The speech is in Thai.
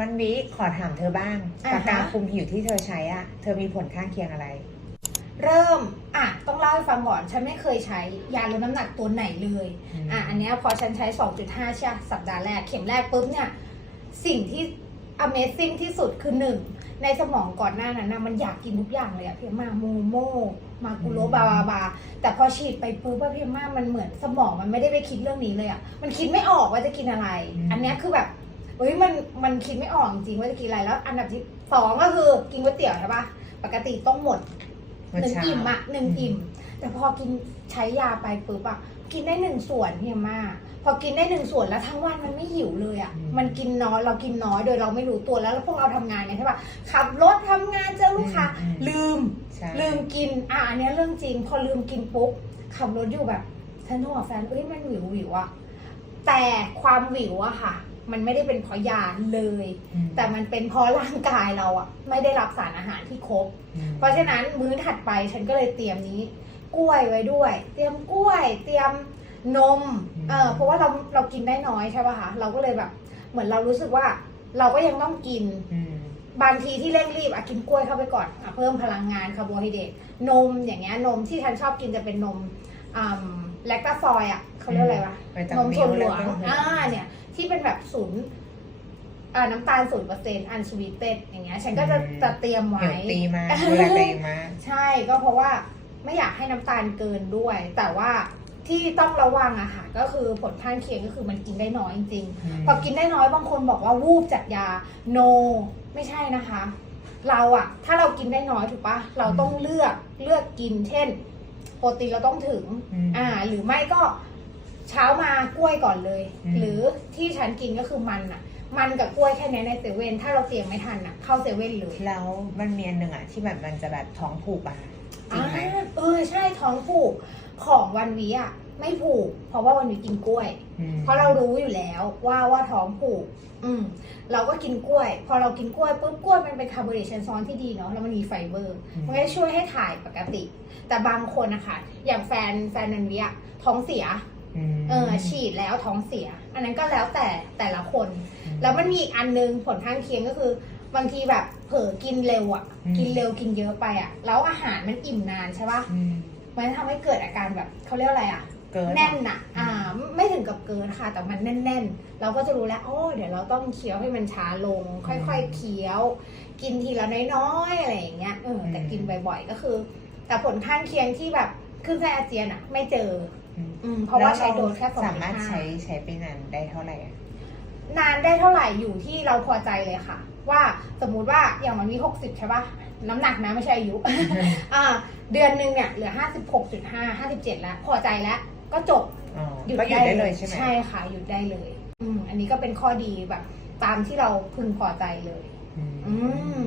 วันนี้ขอถามเธอบ้างอ่าฮะ ปากกาคุมผิวที่เธอใช้อะเธอมีผลข้างเคียงอะไร เริ่มอะต้องเล่าให้ฟังก่อนฉันไม่เคยใช้ยาลดน้ำหนักตัวไหนเลยอืมอะอันเนี้ยพอฉันใช้ 2.5 ใช่ปะสัปดาห์แรกเข็มแรกปุ๊บเนี่ย สิ่งที่ Amazing ที่สุดคือหนึ่ง ในสมองก่อนหน้านั้นนะมันอยากกินทุกอย่างเลยอะเพียงมาโมโม มากุโรบาบาบา แต่พอฉีดไปปุ๊บอะเพียงมามันเหมือนสมองมันไม่ได้ไปคิดเรื่องนี้เลยอะมันคิดไม่ออกว่าจะกินอะไรอันเนี้ยคือแบบ เฮ้ยมันมันคิดไม่ออกจริงว่าจะกินอะไรแล้ว อันดับที่สองก็คือกินก๋วยเตี๋ยวใช่ปะปกติต้องหมดเมื่อหนึ่งเช้าอิ่มอะหนึ่งอิ่ม แต่พอกินใช้ยาไปปุ๊บอะกินได้หนึ่งส่วนเนี่ยมากพอกินได้หนึ่งส่วนแล้วทั้งวันมันไม่หิวเลยอะมันกินน้อยเรากินน้อยโดยเราไม่รู้ตัวแล้วแล้วพวกเราทำงานไงใช่ปะขับรถทำงานเจอลูกค้าอืมลืมใช่ลืมกินอะอันเนี้ยเรื่องจริง พอลืมกินปุ๊บขับรถอยู่แบบฉันโทรหาแฟนเอ้ยมันหวิวหวิวอะ แต่ความหวิวอะค่ะ มันไม่ได้เป็นเพราะยาเลยอืมแต่มันเป็นเพราะร่างกายเราอะไม่ได้รับสารอาหารที่ครบอืมเพราะฉะนั้นมื้อถัดไปฉันก็เลยเตรียมนี้ กล้วยไว้ด้วย เตรียมกล้วย เตรียมนมเออเพราะว่าเราเรากินได้น้อยใช่ป่ะคะเราก็เลยแบบ เหมือนเรารู้สึกว่า เราก็ยังต้องกินอืมบางทีที่เร่งรีบอะกินกล้วยเข้าไปก่อนอะเพิ่มพลังงานคาร์โบไฮเดรตนมอย่างเงี้ยนมที่ฉันชอบกินจะเป็นนมอ่า แลคตาซอยอะเขาเรียกอะไรวะไปตามนมถั่วเหลืองเมลเลยอ่าเนี่ย ที่เป็นแบบศูนย์อ่าน้ำตาลศูนย์เปอร์เซ็นต์อันสวีเต็ดอย่างเงี้ย ฉันก็จะจะเตรียมเหี่ไว้ยวตีมากดูแลตัวเองมากใช่ก็เพราะว่าไม่อยากให้น้ำตาลเกินด้วย แต่ว่าที่ต้องระวังอะค่ะก็คือผลข้างเคียงก็คือมันกินได้น้อยจริงอืมๆพอกินได้น้อยบางคนบอกว่าวูบจากยา no ไม่ใช่นะคะ เราอะถ้าเรากินได้น้อยถูกปะเราต้องเลือกเลือกกินเช่น โปรตีนเราต้องถึง อืมอ่า หรือไม่ก็เช้ามากล้วยก่อนเลย อืม หรือที่ฉันกินก็คือมันอะมันกับกล้วยแค่นี้ในเซเว่นถ้าเราเตรียมไม่ทันอะเข้าเซเว่นเลยแล้วมันมีอันหนึ่งอะที่แบบมันจะแบบท้องผูกอะจริงไหม อ่าเออใช่ท้องผูกของวันวิอะ ไม่ผูก เพราะว่าวันวิกินกล้วยอืมเพราะเรารู้อยู่แล้วว่าว่าท้องผูก อืม เราก็กินกล้วย พอเรากินกล้วยปุ๊บกล้วยมันเป็นคาร์โบไฮเดรตชั้นซ้อนที่ดีเนาะแล้วมันมีไฟเบอร์อืมมันก็จะช่วยให้ถ่ายปกติ แต่บางคนนะคะอย่างแฟนแฟนนันวิอะท้องเสียอืมเออฉีดแล้วท้องเสีย อันนั้นก็แล้วแต่แต่ละคนอืแล้วมันมีอีกอันนึงผลข้างเคียงก็คือบางทีแบบเผลอกินเร็วอะ่ะอืมกินเร็วกินเยอะไปอะ่ะ แล้วอาหารมันอิ่มนานใช่ปะอืมมันทำให้เกิดอาการแบบเขาเรียกอะไรอะ่ะ เกิน แน่นอะอ่าไม่ถึงกับเกินค่ะ แต่มันแน่น ๆ เราก็จะรู้แล้วโอ้เดี๋ยวเราต้องเคี้ยวให้มันช้าลง ค่อยๆเคี้ยว กินทีละน้อยๆอะไรอย่างเงี้ยเออแต่กินบ่อยๆก็คือ แต่ผลข้างเคียงที่แบบขึ้นไส้อาเจียนอะ่ะ ไม่เจอ อืมอืมเพราะว่าใช้โดสแค่สองสามารถห้ใช้ใช้ไปนานได้เท่าไหร่อะนานได้เท่าไหร่อยู่ที่เราพอใจเลยค่ะ ว่าสมมุติว่าอย่างมันมีหกสิบใช่ปะน้ำหนักนะไม่ใช่อายุ อ่าเดือนหนึ่งเนี่ยเหลือห้าสิบหกจุดห้าห้าสิบเจ็ดแล้ว พอใจแล้ว ก็จบอ๋อก็หยุดได้เลยใช่ไหมใช่ค่ะหยุดได้เลย อืมอันนี้ก็เป็นข้อดีแบบ ตามที่เราพึงพอใจเลย อืม อืม